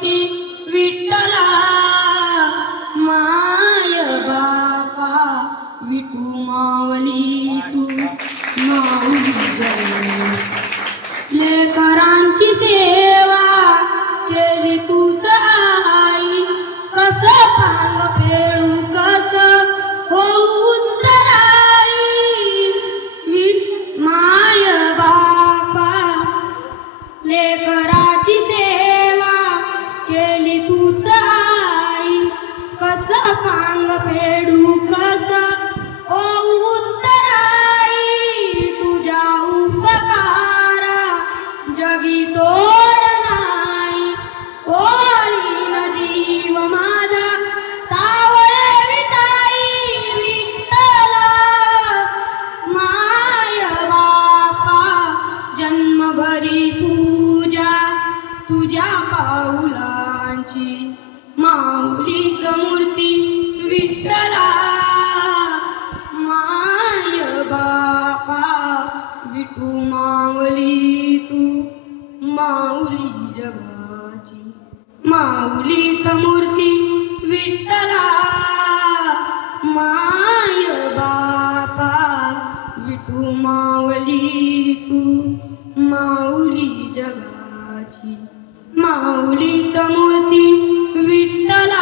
मूर्ती विठ्ठला माय बापा विठू मावली तू माऊली जगू लेकरांची सेवा केली तूच आई कस भांग फेडू कस होऊ उत्तराई माय बापा लेकराची सेवा केली तूच आई कस भांग फेडू कस होऊ उत्तराई तुझ्या उपकारा जगी तोड नाही ओळीन जीव माझा सावळे विटाई विठ्ठला माय बापा जन्मभरी पूजा तुझ्या पाऊलांची माऊलीच मूर्ती विठ्ठला माय बापा विठू माऊली तू माऊली जगाची माऊलीच मूर्ती विठ्ठला माय बापा विठू माऊली तू माऊली जगाची माऊलीच मूर्ती विठ्ठला